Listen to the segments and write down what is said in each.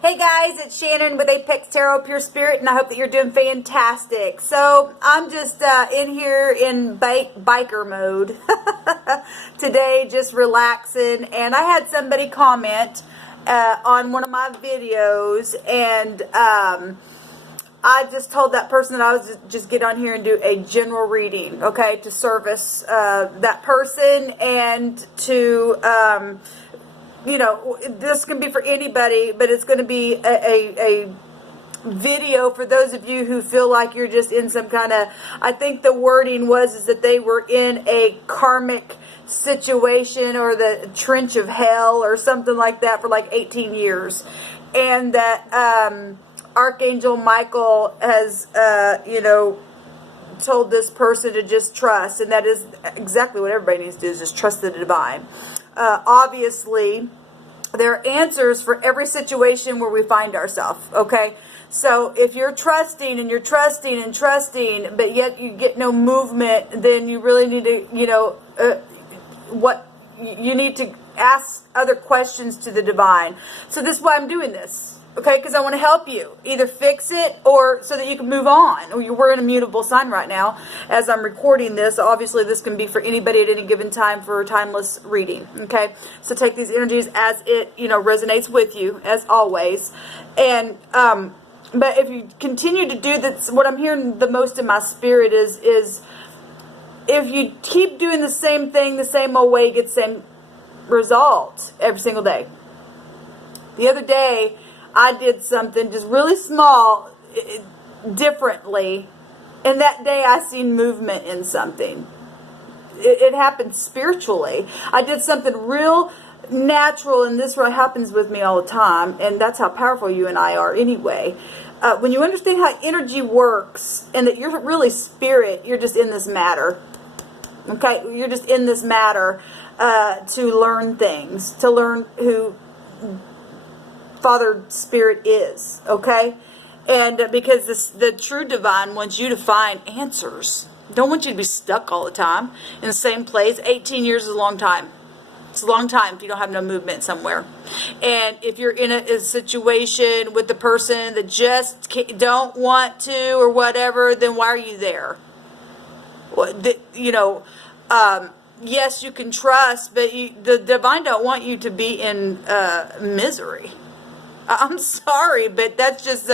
Hey guys, it's Shannon with Apex Tarot Pure Spirit, and I hope that you're doing fantastic. So I'm just in here in biker mode today, just relaxing. And I had somebody comment on one of my videos, and I just told that person that I was just get on here and do a general reading, okay, to service that person and to you know, this can be for anybody, but it's going to be a video for those of you who feel like you're just in some kind of, I think the wording is that they were in a karmic situation or the trench of hell or something like that for like 18 years. And that Archangel Michael has, you know, told this person to just trust. And that is exactly what everybody needs to do, is just trust the divine. Obviously, there are answers for every situation where we find ourselves, okay? So if you're trusting and you're trusting and trusting, but yet you get no movement, then you really need to, you know, you need to ask other questions to the divine. So this is why I'm doing this. Okay, because I want to help you. Either fix it or so that you can move on. We're in a mutable sign right now as I'm recording this. Obviously, this can be for anybody at any given time for a timeless reading. Okay, so take these energies as it, you know, resonates with you, as always. And, but if you continue to do this, what I'm hearing the most in my spirit is if you keep doing the same thing the same old way, you get the same result every single day. The other day, I did something just really small, differently, and that day I seen movement in something. It happened spiritually. I did something real natural, and this happens with me all the time, and that's how powerful you and I are anyway. When you understand how energy works, and that you're really spirit, you're just in this matter. Okay? You're just in this matter to learn things, to learn who Father Spirit is, okay? And because the true divine wants you to find answers. Don't want you to be stuck all the time in the same place. 18 years is a long time. It's a long time if you don't have no movement somewhere. And if you're in a situation with the person that just don't want to or whatever, then why are you there? You know, yes, you can trust, but the divine don't want you to be in misery. I'm sorry, but that's just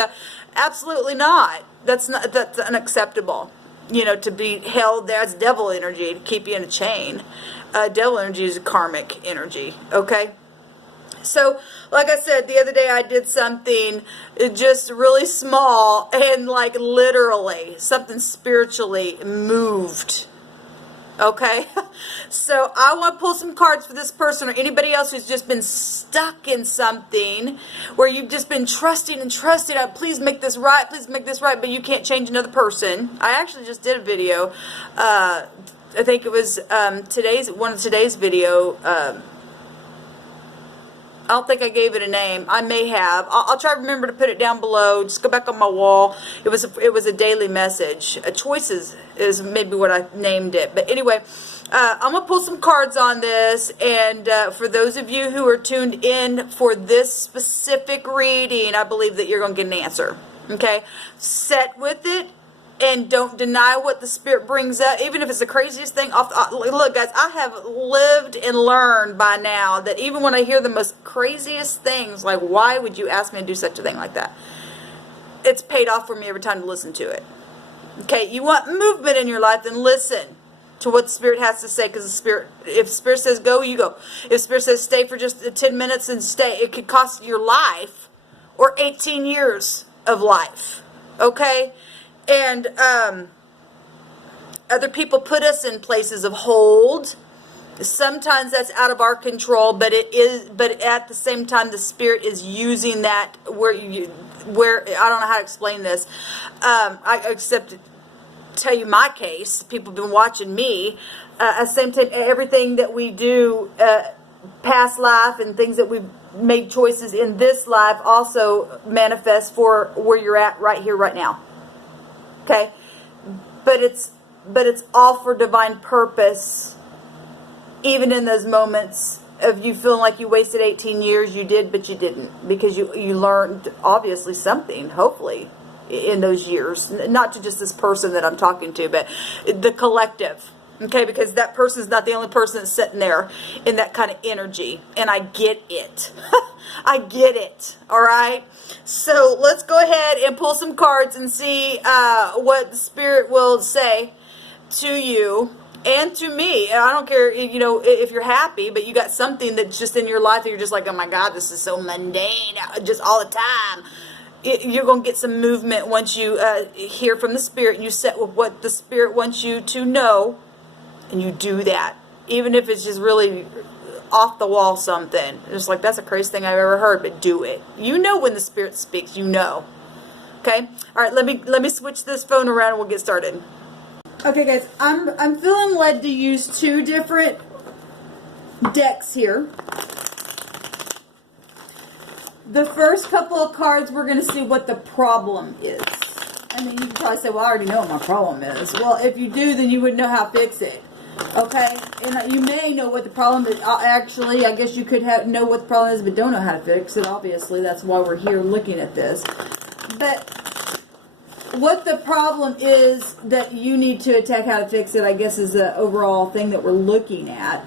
absolutely not. That's unacceptable. You know, to be held there. It's devil energy to keep you in a chain. Devil energy is a karmic energy. Okay. So, like I said, the other day I did something just really small and like literally something spiritually moved. Okay, so I want to pull some cards for this person or anybody else who's just been stuck in something where you've just been trusting and trusting. Please make this right, please make this right, but you can't change another person. I actually just did a video. I think it was one of today's video. I don't think I gave it a name. I may have. I'll try to remember to put it down below. Just go back on my wall. It was a daily message. Choices is maybe what I named it. But anyway, I'm going to pull some cards on this. And for those of you who are tuned in for this specific reading, I believe that you're going to get an answer. Okay? Set with it. And don't deny what the Spirit brings up, even if it's the craziest thing. Look, guys, I have lived and learned by now that even when I hear the most craziest things, like, why would you ask me to do such a thing like that? It's paid off for me every time to listen to it. Okay, you want movement in your life, then listen to what the Spirit has to say, because the Spirit, if Spirit says go, you go. If Spirit says stay for just 10 minutes, and stay. It could cost your life or 18 years of life. Okay? And other people put us in places of hold. Sometimes that's out of our control, but at the same time, the Spirit is using that where I don't know how to explain this. Except to tell you my case. People have been watching me. At the same time, everything that we do, past life and things that we've made choices in this life also manifest for where you're at right here, right now. Okay, but it's all for divine purpose, even in those moments of you feeling like you wasted 18 years. You did, but you didn't, because you learned obviously something, hopefully, in those years. Not to just this person that I'm talking to, but the collective. Okay, because that person is not the only person that's sitting there in that kind of energy. And I get it. I get it. All right. So let's go ahead and pull some cards and see what the Spirit will say to you and to me. And I don't care, you know, if you're happy, but you got something that's just in your life that you're just like, oh my God, this is so mundane, just all the time. You're going to get some movement once you hear from the Spirit and you set with what the Spirit wants you to know. And you do that, even if it's just really off the wall something. It's like, that's the craziest thing I've ever heard, but do it. You know when the Spirit speaks, you know. Okay? All right, let me switch this phone around and we'll get started. Okay, guys, I'm feeling led to use two different decks here. The first couple of cards, we're going to see what the problem is. I mean, you can probably say, well, I already know what my problem is. Well, if you do, then you would know how to fix it. Okay? And you may know what the problem is. Actually, I guess you could know what the problem is, but don't know how to fix it, obviously. That's why we're here looking at this. But what the problem is that you need to attack, how to fix it, I guess, is the overall thing that we're looking at.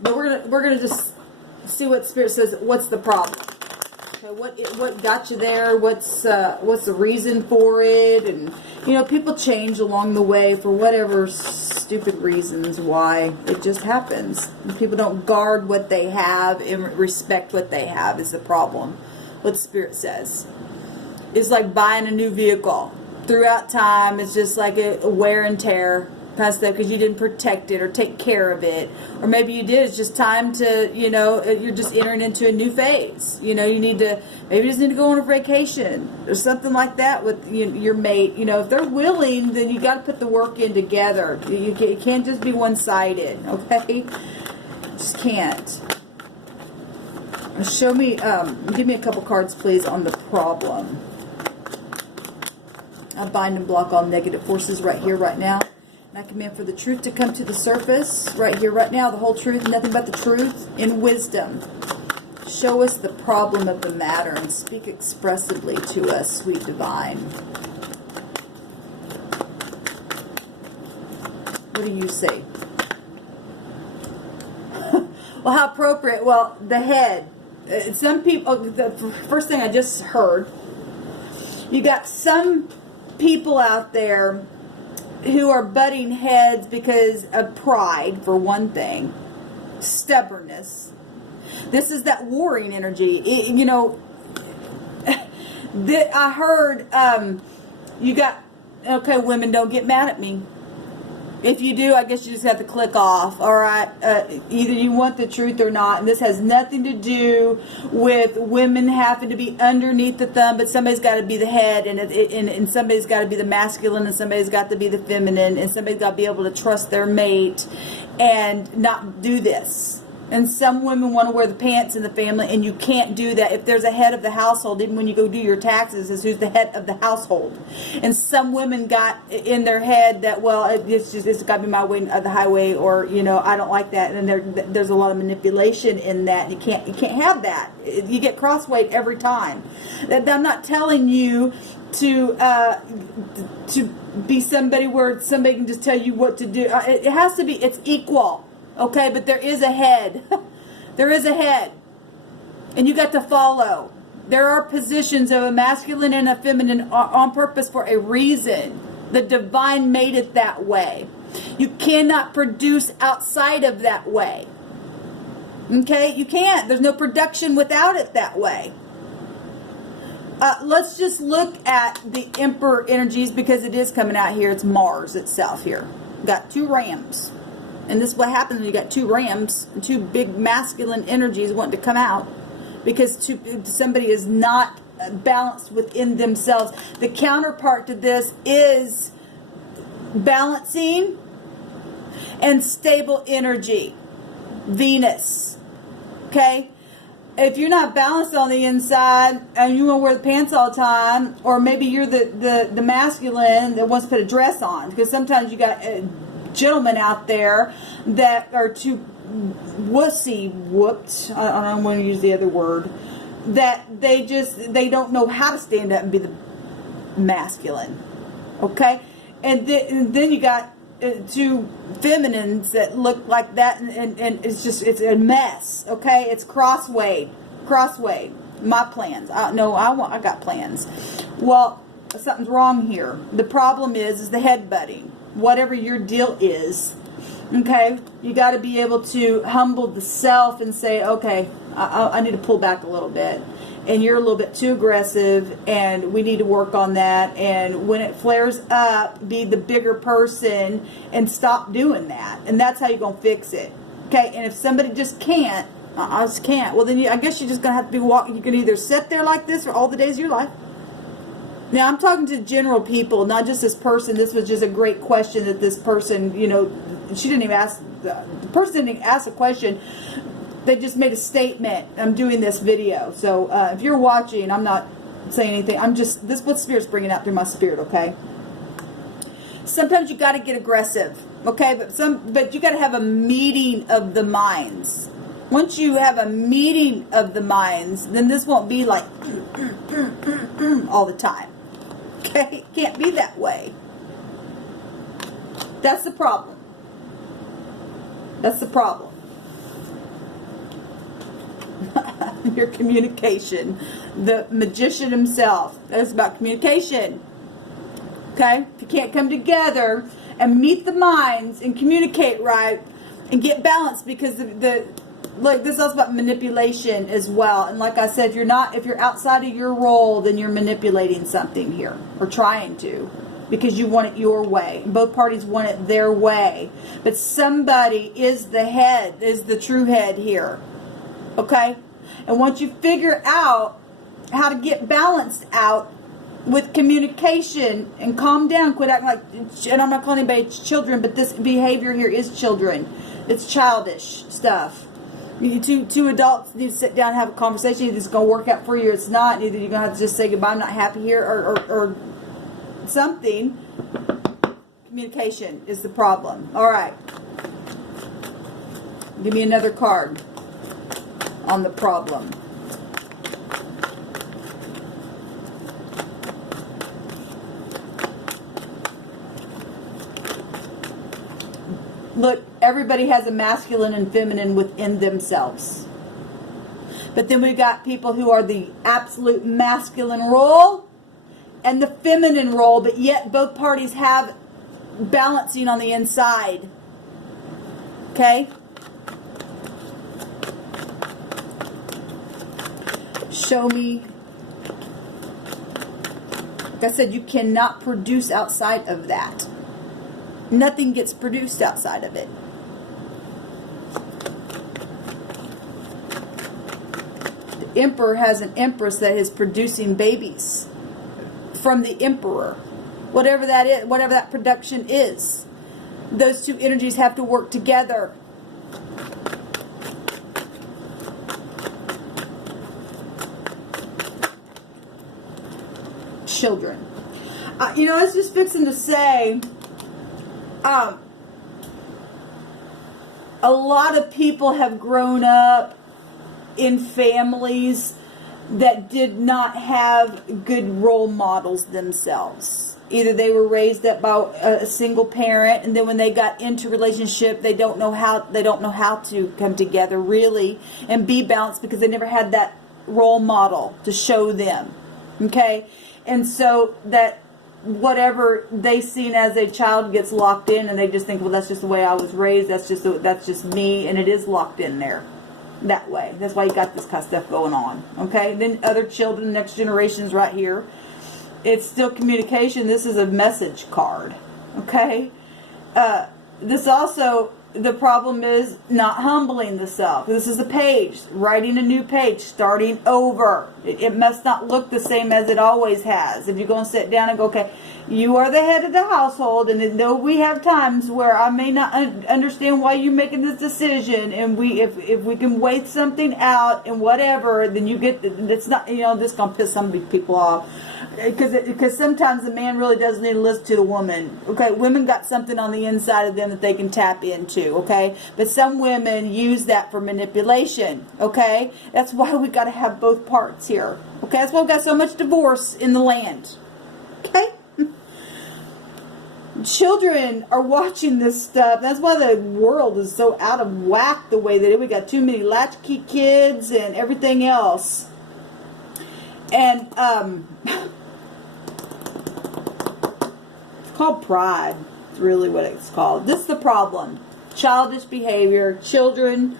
But we're gonna just see what Spirit says. What's the problem? Okay, what got you there? What's the reason for it? And you know, people change along the way for whatever stupid reasons why it just happens. And people don't guard what they have and respect what they have is the problem. What Spirit says is like buying a new vehicle. Throughout time, it's just like a wear and tear past that because you didn't protect it or take care of it, or maybe you did. It's just time to, you know, you're just entering into a new phase. You know, maybe you just need to go on a vacation or something like that with your mate. You know, if they're willing, then you got to put the work in together. You can't just be one-sided. Okay, just can't. Show me, give me a couple cards, please, on the problem. I bind and block all negative forces right here, right now. And I command for the truth to come to the surface right here, right now. The whole truth, nothing but the truth in wisdom. Show us the problem of the matter and speak expressively to us, sweet divine. What do you say? Well, how appropriate. Well, the head. Some people, the first thing I just heard, you got some people out there who are butting heads because of pride, for one thing, stubbornness. This is that warring energy. You know, I heard you got, okay, women, don't get mad at me. If you do, I guess you just have to click off, all right? Either you want the truth or not. And this has nothing to do with women having to be underneath the thumb, but somebody's got to be the head, and somebody's got to be the masculine, and somebody's got to be the feminine, and somebody's got to be able to trust their mate and not do this. And some women want to wear the pants in the family, and you can't do that. If there's a head of the household, even when you go do your taxes, is who's the head of the household. And some women got in their head that, well, it's got to be my way of the highway, or, you know, I don't like that. And there's a lot of manipulation in that. You can't have that. You get crossweight every time. I'm not telling you to be somebody where somebody can just tell you what to do. It has to be, it's equal. Okay, but there is a head. There is a head. And you got to follow. There are positions of a masculine and a feminine on purpose for a reason. The divine made it that way. You cannot produce outside of that way. Okay, you can't. There's no production without it that way. Let's just look at the Emperor energies because it is coming out here. It's Mars itself here. Got two rams. And this is what happens when you got two rams and two big masculine energies wanting to come out because somebody is not balanced within themselves. The counterpart to this is balancing and stable energy. Venus. Okay? If you're not balanced on the inside and you want to wear the pants all the time, or maybe you're the masculine that wants to put a dress on, because sometimes you got gentlemen out there that are too whooped, I don't want to use the other word, that they don't know how to stand up and be the masculine. Okay? And then you got two feminines that look like that, and it's a mess. Okay? It's crossway. My plans. I got plans. Well, something's wrong here. The problem is the headbutting. Whatever your deal is, okay, you got to be able to humble the self and say, okay, I need to pull back a little bit. And you're a little bit too aggressive, and we need to work on that. And when it flares up, be the bigger person and stop doing that. And that's how you're going to fix it. Okay, and if somebody just can't, I just can't, well, then I guess you're just going to have to be walking. You can either sit there like this for all the days of your life. Now, I'm talking to general people, not just this person. This was just a great question that this person, she didn't even ask, the person didn't even ask a question. They just made a statement. I'm doing this video. So if you're watching, I'm not saying anything. This is what Spirit's bringing out through my spirit, okay? Sometimes you got to get aggressive, okay? But you got to have a meeting of the minds. Once you have a meeting of the minds, then this won't be like all the time. Okay? It can't be that way. That's the problem. That's the problem. Your communication. The magician himself. That's about communication. Okay? If you can't come together and meet the minds and communicate right and get balanced, because look, this is also about manipulation as well. And like I said, if you're outside of your role, then you're manipulating something here, or trying to, because you want it your way. Both parties want it their way. But somebody is the head, is the true head here. Okay? And once you figure out how to get balanced out with communication and calm down, quit acting like, and I'm not calling anybody children, but this behavior here is children. It's childish stuff. Two adults need to sit down and have a conversation. Either it's going to work out for you or it's not. Either you're going to have to just say goodbye, I'm not happy here, or something. Communication is the problem. All right. Give me another card on the problem. Look, everybody has a masculine and feminine within themselves. But then we've got people who are the absolute masculine role and the feminine role, but yet both parties have balancing on the inside. Okay? Show me. Like I said, you cannot produce outside of that. Nothing gets produced outside of it. The Emperor has an Empress that is producing babies from the Emperor. Whatever that is, whatever that production is. Those two energies have to work together. Children. I was just fixing to say, a lot of people have grown up in families that did not have good role models themselves. Either they were raised up by a single parent, and then when they got into relationship, they don't know how to come together really and be balanced, because they never had that role model to show them. Okay? And so that whatever they seen as a child gets locked in, and they just think, well, that's just the way I was raised, that's just me, and it is locked in there that way. That's why you got this kind of stuff going on. Okay? Then other children, next generations right here, it's still communication. This is a message card. Okay? This also, the problem is not humbling the self. This is a page, writing a new page, starting over. It must not look the same as it always has. If you're going to sit down and go, okay, you are the head of the household, and though we have times where I may not understand why you're making this decision, and if we can wait something out and whatever, then you get, it's not, this is going to piss some people off. Because sometimes the man really does need to listen to the woman. Okay, women got something on the inside of them that they can tap into. Okay, but some women use that for manipulation. Okay, that's why we got to have both parts here. Okay, that's why we got so much divorce in the land. Okay. Children are watching this stuff. That's why the world is so out of whack the way that it is. We got too many latchkey kids and everything else. And it's called pride. It's really what it's called. This is the problem. Childish behavior, children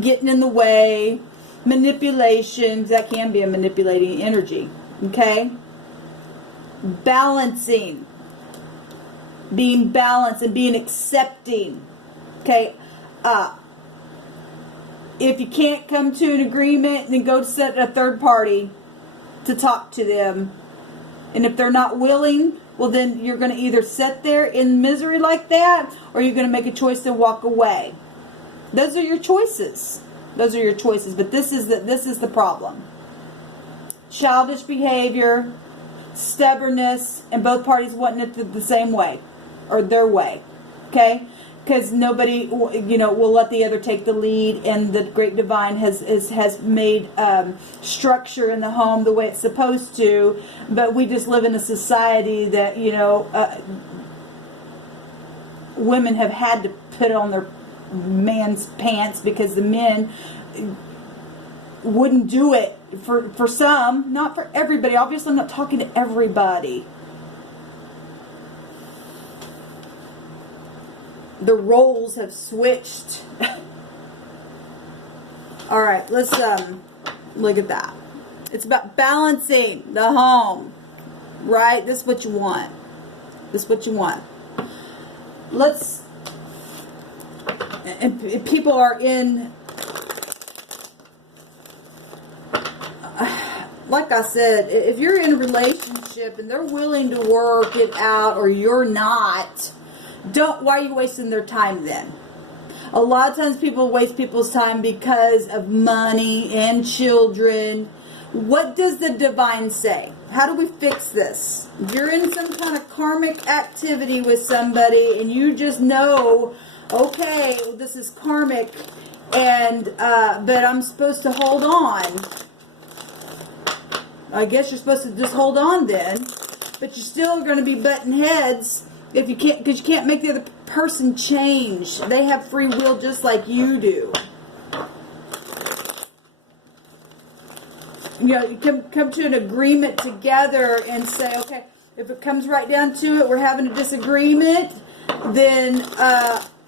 getting in the way, manipulation. That can be a manipulating energy. Okay? Balancing. Being balanced and being accepting. Okay? If you can't come to an agreement, then go to set a third party to talk to them. And if they're not willing, well, then you're going to either sit there in misery like that, or you're going to make a choice to walk away. Those are your choices. Those are your choices. But this is the problem. Childish behavior, stubbornness, and both parties wanting it the same way, or their way. Okay? Because nobody, will let the other take the lead, and the Great Divine has made structure in the home the way it's supposed to. But we just live in a society that women have had to put on their man's pants because the men wouldn't do it for some, not for everybody. Obviously, I'm not talking to everybody. The roles have switched. All right, let's look at that. It's about balancing the home, right? This is what you want. This is what you want. Let's. And people are in. Like I said, if you're in a relationship and they're willing to work it out, or you're not. Why are you wasting their time then? A lot of times people waste people's time because of money and children. What does the divine say? How do we fix this? If you're in some kind of karmic activity with somebody and you just know, okay, well, this is karmic, and but I'm supposed to hold on. I guess you're supposed to just hold on then, but you're still going to be butting heads. If you can't, because you can't make the other person change. They have free will just like you do. You come to an agreement together and say, okay, if it comes right down to it, we're having a disagreement, then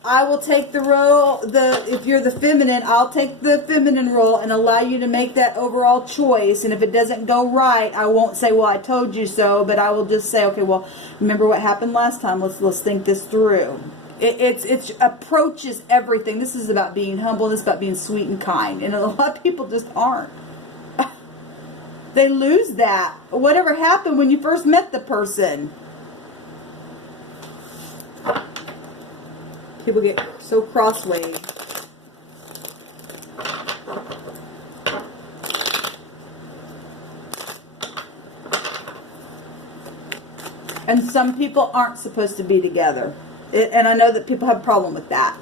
I will take the role, if you're the feminine, I'll take the feminine role and allow you to make that overall choice. And if it doesn't go right, I won't say, well, I told you so, but I will just say, okay, well, remember what happened last time? Let's think this through. It approaches everything. This is about being humble. This is about being sweet and kind. And a lot of people just aren't. They lose that. Whatever happened when you first met the person? People get so crossways. And some people aren't supposed to be together. And I know that people have a problem with that.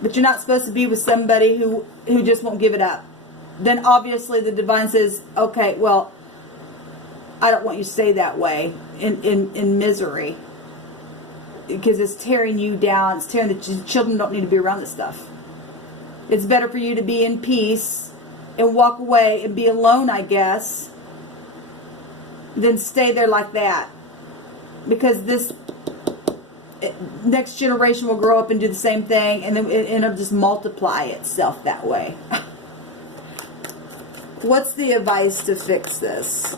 But you're not supposed to be with somebody who just won't give it up. Then obviously the divine says, okay, well, I don't want you to stay that way in misery. Because it's tearing you down. It's tearing the children don't need to be around this stuff. It's better for you to be in peace and walk away and be alone, I guess, than stay there like that. Because this next generation will grow up and do the same thing, and then it'll just multiply itself that way. What's the advice to fix this?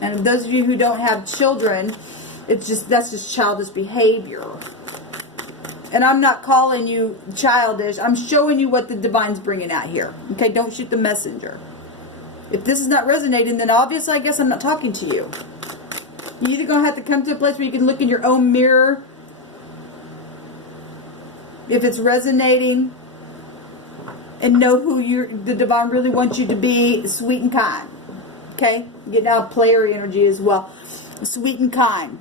And those of you who don't have children, that's just childish behavior. And I'm not calling you childish. I'm showing you what the divine's bringing out here. Okay, don't shoot the messenger. If this is not resonating, then obviously I guess I'm not talking to you. You're either going to have to come to a place where you can look in your own mirror. If it's resonating, and know who the divine really wants you to be, sweet and kind. Okay? Getting out of player energy as well. Sweet and kind.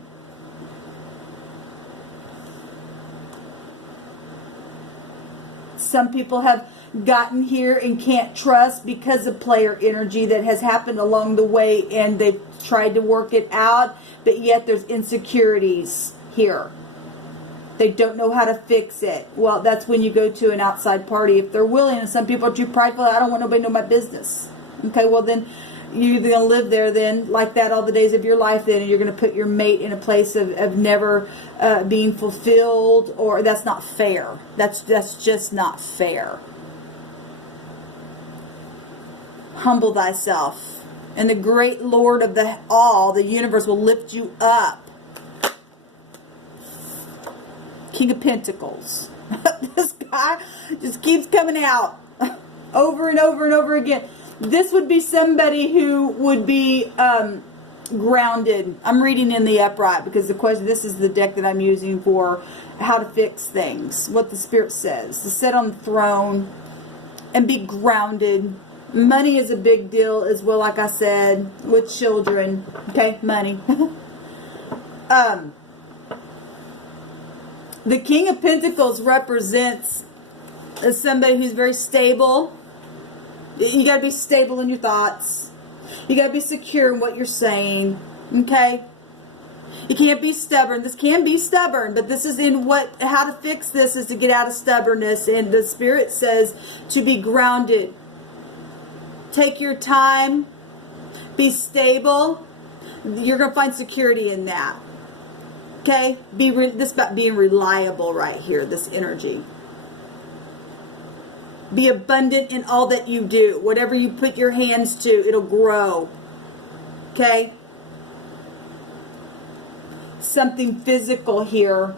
Some people have gotten here and can't trust because of player energy that has happened along the way, and they've tried to work it out, but yet there's insecurities here. They don't know how to fix it. Well, that's when you go to an outside party if they're willing, and some people are too prideful. I don't want nobody to know my business. Okay, well then you're going to live there then like that all the days of your life then, and you're going to put your mate in a place of never being fulfilled, or that's not fair. That's just not fair. Humble thyself, and the great Lord of the universe will lift you up. King of Pentacles. This guy just keeps coming out over and over and over again. This would be somebody who would be grounded. I'm reading in the upright because the question, this is the deck that I'm using for how to fix things. What the Spirit says. To sit on the throne and be grounded. Money is a big deal as well, like I said, with children. Okay, money. The King of Pentacles represents somebody who's very stable. You got to be stable in your thoughts. You got to be secure in what you're saying. Okay? You can't be stubborn. This can be stubborn, but this is in how to fix this is to get out of stubbornness. And the Spirit says to be grounded. Take your time. Be stable. You're going to find security in that. Okay? This is about being reliable right here, this energy. Be abundant in all that you do. Whatever you put your hands to, it'll grow. Okay? Something physical here.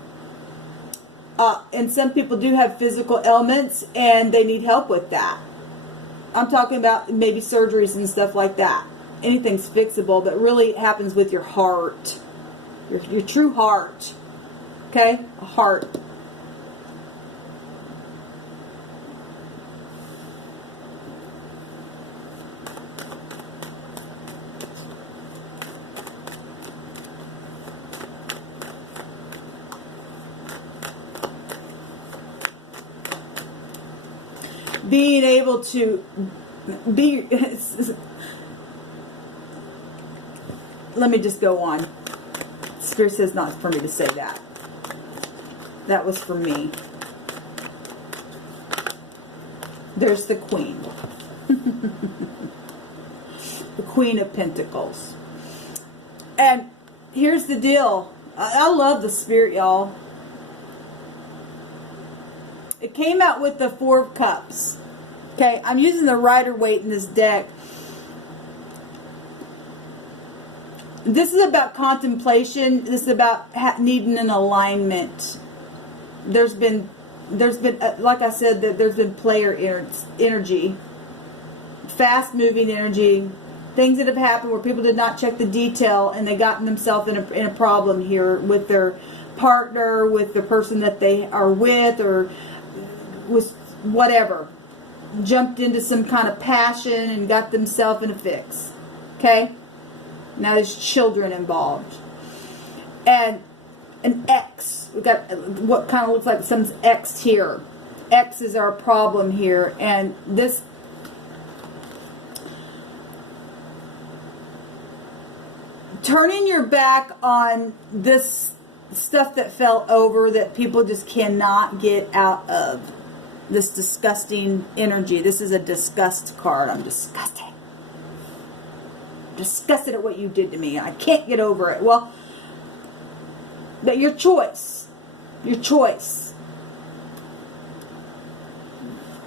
And some people do have physical ailments and they need help with that. I'm talking about maybe surgeries and stuff like that. Anything's fixable, but really it happens with your heart. Your true heart. Okay? A heart. Being able to be... Let me just go on. Spirit says not for me to say that. That was for me. There's the Queen. The Queen of Pentacles. And here's the deal. I love the Spirit, y'all. It came out with the Four of Cups. Okay, I'm using the Rider-Waite in this deck. This is about contemplation. This is about needing an alignment. There's been, like I said, there's been player energy, fast-moving energy, things that have happened where people did not check the detail and they gotten themselves in a problem here with their partner, with the person that they are with, or with whatever. Jumped into some kind of passion and got themselves in a fix. Okay? Now there's children involved. And an X. We've got what kind of looks like someone's X here. X is our problem here. And this... turning your back on this stuff that fell over that people just cannot get out of. This disgusting energy. This is a disgust card. I'm disgusted. Disgusted at what you did to me. I can't get over it. Well, but your choice. Your choice.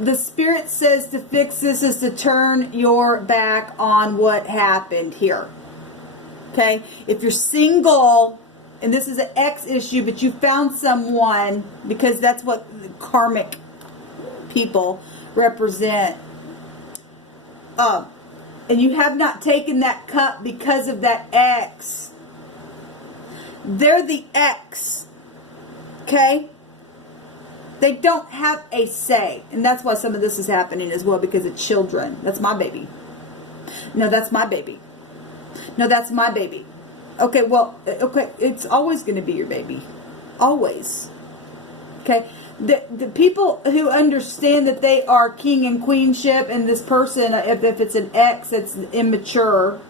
The Spirit says to fix this is to turn your back on what happened here. Okay? If you're single, and this is an X issue, but you found someone, because that's what the karmic people represent. And you have not taken that cup because of that X. They're the X. Okay? They don't have a say. And that's why some of this is happening as well, because of children. That's my baby. No, that's my baby. No, that's my baby. Okay, well, okay, it's always going to be your baby. Always. Okay? The people who understand that they are king and queenship, and this person, if it's an ex that's immature,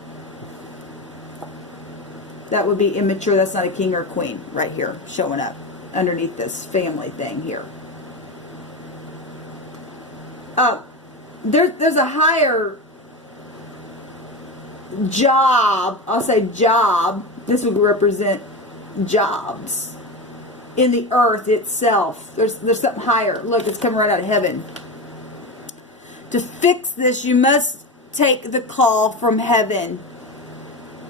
that would be immature. That's not a king or queen right here showing up underneath this family thing here. There's a higher job. I'll say job. This would represent jobs in the earth itself. There's something higher. Look, it's coming right out of heaven. To fix this, you must take the call from heaven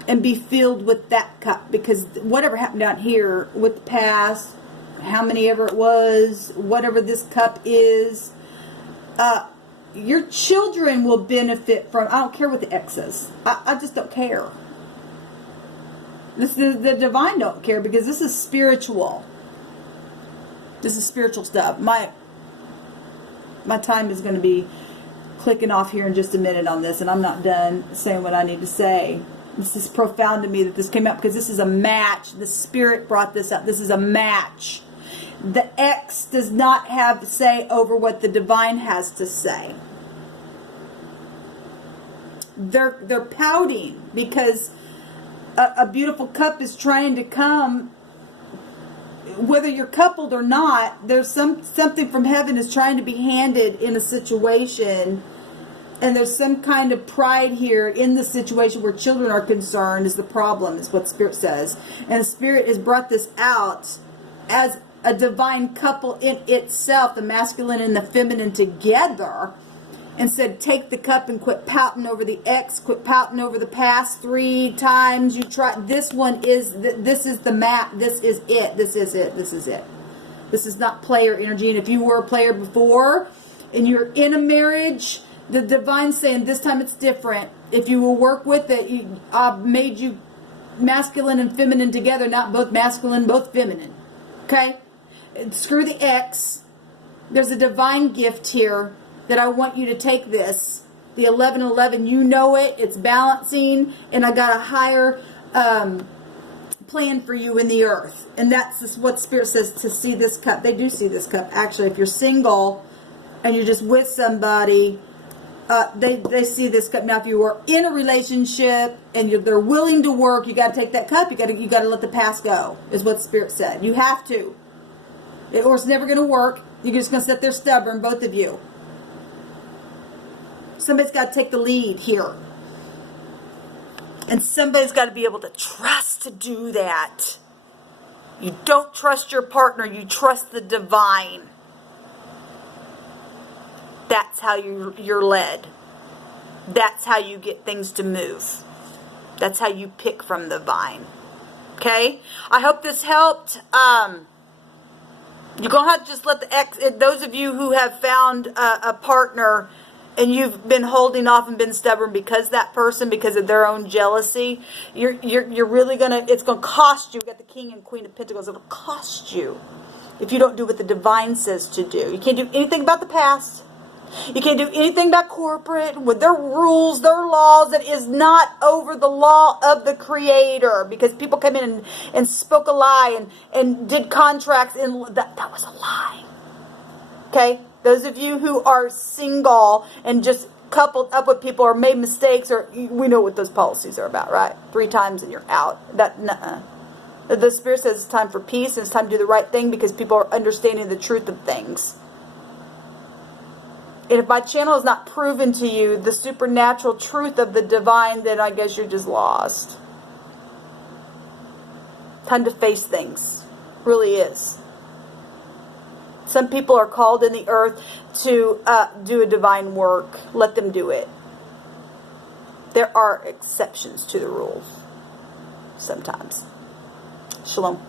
and be filled with that cup, because whatever happened down here with the past, how many ever it was, whatever this cup is, your children will benefit from. I don't care what the ex is. I just don't care. The divine don't care, because this is spiritual. This is spiritual stuff. My time is going to be clicking off here in just a minute on this, and I'm not done saying what I need to say. This is profound to me that this came out, because this is a match. The Spirit brought this up. This is a match. The ex does not have say over what the divine has to say. They're pouting because a beautiful cup is trying to come. Whether you're coupled or not, there's something from heaven is trying to be handed in a situation, and there's some kind of pride here in the situation where children are concerned is the problem, is what Spirit says. And the Spirit has brought this out as a divine couple in itself, the masculine and the feminine together, and said, take the cup and quit pouting over the ex, quit pouting over the past 3 times you tried. This one is, this is the map, this is it, this is it, this is it. This is not player energy. And if you were a player before and you're in a marriage, the divine's saying this time it's different. If you will work with it, I've made you masculine and feminine together, not both masculine, both feminine. Okay? Screw the ex. There's a divine gift here that I want you to take this. The 1111, you know it. It's balancing. And I got a higher plan for you in the earth. And that's what Spirit says, to see this cup. They do see this cup. Actually, if you're single and you're just with somebody, they see this cup. Now, if you are in a relationship and they're willing to work, you got to take that cup. You got to let the past go, is what Spirit said. You have to. Or it's never going to work. You're just going to sit there stubborn, both of you. Somebody's got to take the lead here. And somebody's got to be able to trust to do that. You don't trust your partner. You trust the divine. That's how you're led. That's how you get things to move. That's how you pick from the vine. Okay? I hope this helped. You're going to have to just let the ex... Those of you who have found a partner and you've been holding off and been stubborn because of their own jealousy, you're really going to... It's going to cost you. We've got the King and Queen of Pentacles. It'll cost you if you don't do what the divine says to do. You can't do anything about the past. You can't do anything about corporate with their rules, their laws. That is not over the law of the Creator, because people come in and spoke a lie and did contracts, and that was a lie. Okay? Those of you who are single and just coupled up with people or made mistakes, or we know what those policies are about, right? 3 times and you're out. The Spirit says it's time for peace, and it's time to do the right thing, because people are understanding the truth of things. And if my channel is not proven to you the supernatural truth of the divine, then I guess you're just lost. Time to face things. Really is. Some people are called in the earth to do a divine work. Let them do it. There are exceptions to the rules. Sometimes. Shalom.